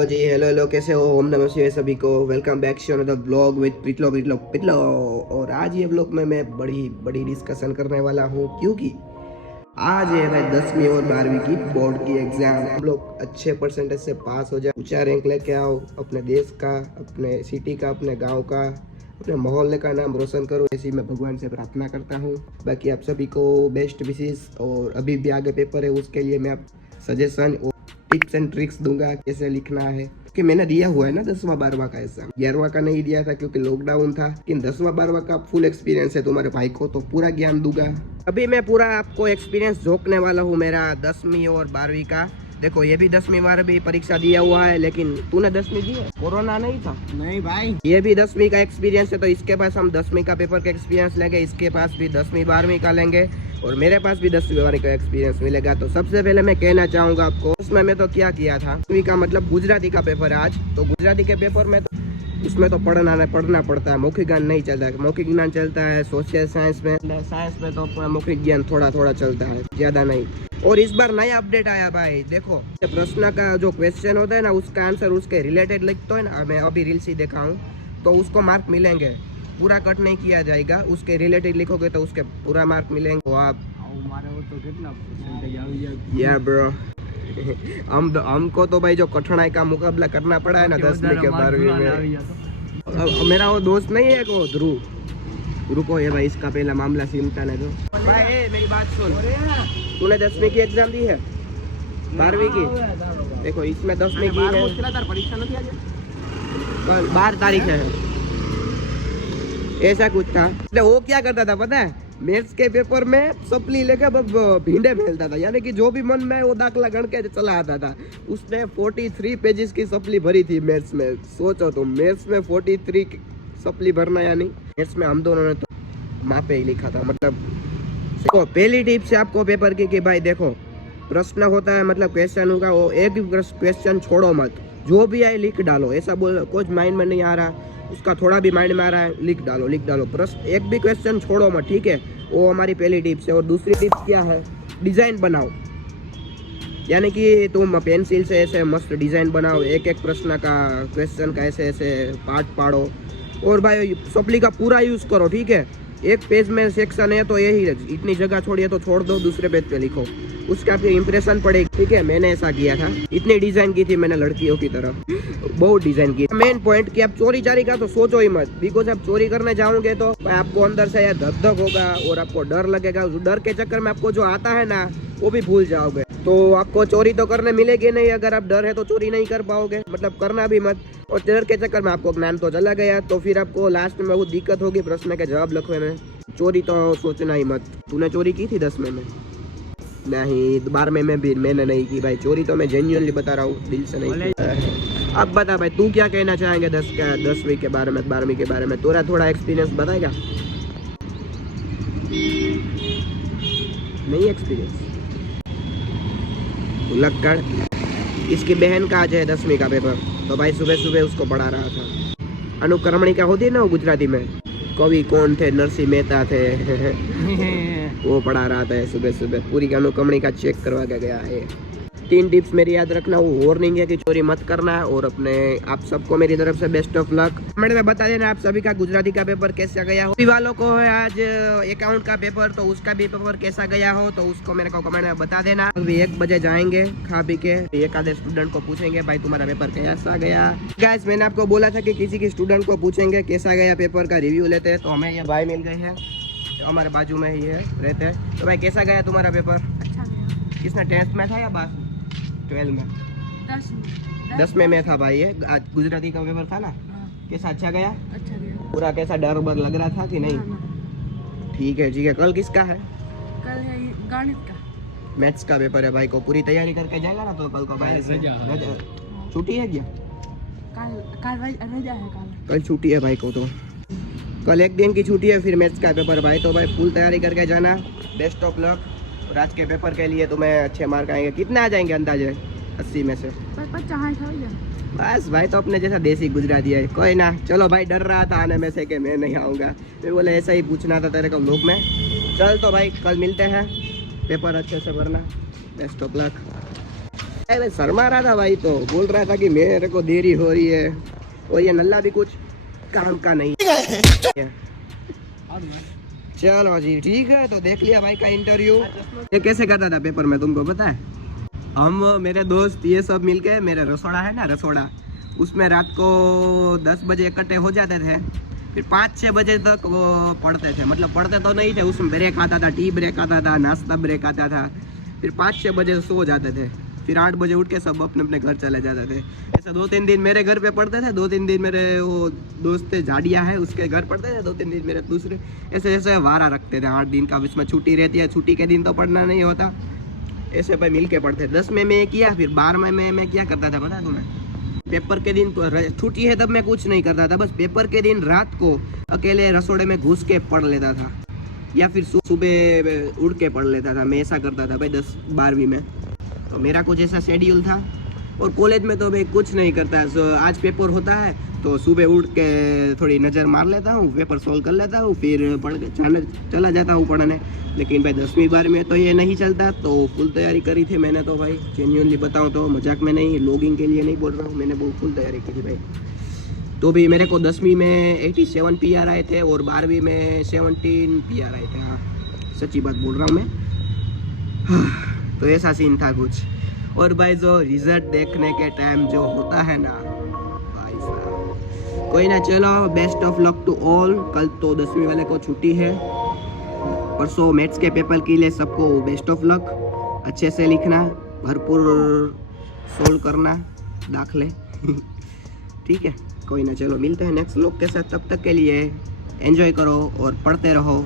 Hello जी, hello कैसे हो। ओम नमः शिवाय सभी को। Welcome back to another blog with पिटलो। और आज ये ब्लॉग में मैं बड़ी डिस्कशन करने वाला हूँ, क्योंकि आज है भाई 10वीं और 12वीं की बोर्ड की एग्जाम। हम लोग अच्छे परसेंटेज से पास हो जाए, ऊंचा रैंक लेके आओ, अपने देश का, अपने सिटी का, अपने गांव का, अपने मोहल्ले का नाम रोशन करो, ऐसी मैं भगवान से प्रार्थना करता हूँ। बाकी आप सभी को बेस्ट विशेष। और अभी भी आगे पेपर है, उसके लिए मैं आप सजेशन और टिप्स एंड ट्रिक्स दूंगा कैसे लिखना है, कि मैंने दिया हुआ है ना 10वां 12वां का एग्जाम। 11वां का नहीं दिया था क्योंकि लॉकडाउन था, लेकिन 10वां 12वां का फुल एक्सपीरियंस है तुम्हारे भाई को, तो पूरा ज्ञान दूंगा। अभी मैं पूरा आपको एक्सपीरियंस झोंकने वाला हूँ मेरा 10वीं और 12वीं का। देखो ये भी 10वीं 12वीं परीक्षा दिया हुआ है, लेकिन तूने 10वीं दी है, कोरोना नहीं था। नहीं भाई, ये भी 10वीं का एक्सपीरियंस है, तो इसके पास हम 10वीं का पेपर का एक्सपीरियंस लेंगे, इसके पास भी 10वीं 12वीं का लेंगे, और मेरे पास भी 10वीं 12वीं का एक्सपीरियंस मिलेगा। तो सबसे पहले मैं कहना चाहूँगा आपको, उसमें मैं तो क्या किया था, 10वीं का मतलब गुजराती का पेपर है आज। तो गुजराती के पेपर में तो उसमें तो पढ़ना पड़ता है, मौखिक ज्ञान नहीं चलता है। मौखिक ज्ञान चलता है सोशल साइंस में तो अपना मौखिक ज्ञान थोड़ा चलता है, ज़्यादा नहीं। और इस बार नया अपडेट आया भाई, देखो प्रश्न का जो क्वेश्चन होता है ना, उसका आंसर उसके रिलेटेड लिखते है ना, मैं अभी रील्स ही देखा हूँ, तो उसको मार्क मिलेंगे। पूरा कट नहीं किया जाएगा, उसके रिलेटेड लिखोगे तो उसके पूरा मार्क मिलेंगे। तो आप या ब्रो हमको तो भाई जो कठिनाई का मुकाबला करना पड़ा है ना 10वीं के 12वीं में। अब मेरा वो दोस्त नहीं है को ध्रुव, रुको ये भाई इसका पहला मामला सिमटाने दो। भाई मेरी बात सुन, तूने 10वीं की एग्जाम दी है, 12वीं की? देखो इसमें 10वीं की है, परीक्षा नहीं आज, कल 12 तारीख है, ऐसा कुछ था। वो क्या करता था पता है, मैथ्स के पेपर में सप्ली लेकर भिंडे फैलता था, यानी कि जो भी मन में वो दाखला गण के चला आता था। उसने 43 पेजेस की सप्ली भरी थी मैथ्स में। सोचो तो मैथ्स में 43 सप्ली भरना, यानी मैथ्स में हम दोनों ने तो मापे ही लिखा था। मतलब देखो पहली टिप से आपको पेपर की कि भाई देखो प्रश्न होता है, मतलब क्वेश्चन होगा, वो एक भी क्वेश्चन छोड़ो मत, जो भी आए लिख डालो। ऐसा बोल कुछ माइंड में नहीं आ रहा, उसका थोड़ा भी माइंड में आ रहा है, लिख डालो प्रश्न, एक भी क्वेश्चन छोड़ो मत, ठीक है। वो हमारी पहली टिप्स है। और दूसरी टिप्स क्या है, डिजाइन बनाओ, यानी कि तुम पेंसिल से ऐसे मस्त डिजाइन बनाओ, एक एक प्रश्न का क्वेश्चन का ऐसे पार्ट पाड़ो। और भाई सप्ली का पूरा यूज करो, ठीक है। एक पेज में सेक्शन है तो यही इतनी जगह छोड़िए तो छोड़ दो, दूसरे पेज पे लिखो, उसका फिर इंप्रेशन पड़ेगी, ठीक है। मैंने ऐसा किया था, इतनी डिजाइन की थी मैंने लड़कियों की तरफ, बहुत डिजाइन की। मेन पॉइंट कि आप चोरी चारी का तो सोचो ही मत, बिकॉज आप चोरी करने जाओगे तो आपको अंदर से यार धक होगा और आपको डर लगेगा। उस डर के चक्कर में आपको जो आता है ना वो भी भूल जाओगे, तो आपको चोरी तो करने मिलेगी नहीं। अगर आप डर है तो चोरी नहीं कर पाओगे, मतलब करना भी मत। और डर के चक्कर में आपको ज्ञान तो चला गया, तो फिर आपको लास्ट में वो दिक्कत होगी प्रश्न के जवाब लिखने में। चोरी तो सोचना ही मत। तूने चोरी की थी 10वीं में? नहीं, 12वीं में भी मैंने नहीं की भाई चोरी, तो मैं जेन्युइनली बता रहा हूँ, दिल से नहीं। अब बता भाई तू क्या कहना चाहेंगे 10वीं के बारे में, 12वीं के बारे में, थोड़ा एक्सपीरियंस बताएगा? नहीं एक्सपीरियंस लक्कड़। इसकी बहन का आज है 10वीं का पेपर, तो भाई सुबह उसको पढ़ा रहा था। अनुक्रमणिका होती है ना वो गुजराती में, कवि कौन थे, नरसिंह मेहता थे वो पढ़ा रहा था सुबह पूरी अनुक्रमणिका चेक करवा के गया है। 3 टिप्स मेरी याद रखना, वो वार्निंग है कि चोरी मत करना। और अपने आप सबको मेरी तरफ से बेस्ट ऑफ लक। कमेंट में बता देना आप सभी का गुजराती का पेपर कैसा गया हो। वालों को है आज अकाउंट का पेपर, तो उसका भी पेपर कैसा गया हो तो उसको मेरे को कमेंट में बता देना। अभी 1 बजे जाएंगे खा पी के, एक आधे स्टूडेंट को पूछेंगे भाई तुम्हारा पेपर कैसा गया। गाइस मैंने आपको बोला था कि किसी की स्टूडेंट को पूछेंगे कैसा गया पेपर का रिव्यू लेते हैं, तो हमें ये भाई मिल गए हैं, हमारे बाजू में ही है रहते हैं। तो भाई कैसा गया तुम्हारा पेपर? अच्छा गया। किसने 10th में था या 12 में? 10 में था भाई ये। आज गुजराती का पेपर था ना, कैसा अच्छा गया? अच्छा गया। पूरा कैसा डर बर लग रहा था कि नहीं? ठीक है। कल किसका है? कल है गणित का, मैथ्स का पेपर है भाई को। पूरी तैयारी करके जाएगा ना, तो कल को बाहर से छुट्टी है क्या? कल रजा है, कल छुट्टी है भाई को, तो कल एक दिन की छुट्टी है, फिर मैथ्स का पेपर भाई। तो भाई फुल तैयारी करके जाना, बेस्ट ऑफ लक। और आज के पेपर के लिए तुम्हें अच्छे मार्क आएंगे। कितने आ जाएंगे अंदाजे 80 में से? 50 बस भाई, तो अपने जैसा देसी गुजराती है। कोई ना, चलो भाई डर रहा था आने में से कि मैं नहीं आऊँगा, मैं बोले ऐसा ही पूछना था तेरे को लोग में। चल तो भाई कल मिलते हैं, पेपर अच्छे से भरना, बेस्ट ऑफ लक। अरे शर्मा रहा था भाई, तो बोल रहा था कि मेरे को देरी हो रही है, और ये नल्ला भी कुछ काम का नहीं है। चलो जी ठीक है, तो देख लिया भाई का इंटरव्यू। ये कैसे करता था पेपर में तुमको पता है? हम मेरे दोस्त ये सब मिलके, मेरे रसोड़ा है ना रसोड़ा, उसमें रात को 10 बजे इकट्ठे हो जाते थे, फिर 5-6 बजे तक वो पढ़ते थे। मतलब पढ़ते तो नहीं थे, उसमें ब्रेक आता था, टी ब्रेक आता था, नाश्ता ब्रेक आता था, फिर 5-6 बजे सो जाते थे, फिर 8 बजे उठ के सब अपने अपने घर चले जाते थे। ऐसे 2-3 दिन मेरे घर पे पढ़ते थे, 2-3 दिन मेरे वो दोस्त झाड़िया है उसके घर पढ़ते थे, 2-3 दिन मेरे दूसरे, ऐसे ऐसे वारा रखते थे। 8 दिन का इसमें छुट्टी रहती है, छुट्टी के दिन तो पढ़ना नहीं होता, ऐसे भाई मिल के पढ़ते। 10 में मैं किया, फिर 12 में मैं क्या करता था पता है तुम्हें? पेपर के दिन छुट्टी है तब मैं कुछ नहीं करता था, बस पेपर के दिन रात को अकेले रसोड़े में घुस के पढ़ लेता था, या फिर सुबह उड़ के पढ़ लेता था। मैं ऐसा करता था भाई 10-12वीं में, तो मेरा कुछ ऐसा शेड्यूल था। और कॉलेज में तो भाई कुछ नहीं करता, आज पेपर होता है तो सुबह उठ के थोड़ी नज़र मार लेता हूँ, पेपर सॉल्व कर लेता हूँ, फिर पढ़ के चला जाता हूँ पढ़ने। लेकिन भाई 10वीं 12वीं में तो ये नहीं चलता, तो फुल तैयारी करी थी मैंने तो भाई, जेन्युइनली बताऊँ तो, मजाक में नहीं, लॉगिंग के लिए नहीं बोल रहा हूँ, मैंने बहुत फुल तैयारी की थी भाई। तो भी मेरे को 10वीं में 87 PR आए थे, और 12वीं में 17 PR आए थे। हाँ सच्ची बात बोल रहा हूँ मैं। तो ऐसा सीन था कुछ। और भाई जो रिजल्ट देखने के टाइम जो होता है ना भाई साहब, कोई ना, चलो best of luck to all. कल तो 10वीं वाले को छुट्टी है, परसों मैथ्स के पेपर के लिए सबको बेस्ट ऑफ लक। अच्छे से लिखना, भरपूर सोल्व करना दाखले। ठीक है, कोई ना, चलो मिलते हैं नेक्स्ट व्लॉग के साथ। तब तक के लिए एंजॉय करो और पढ़ते रहो।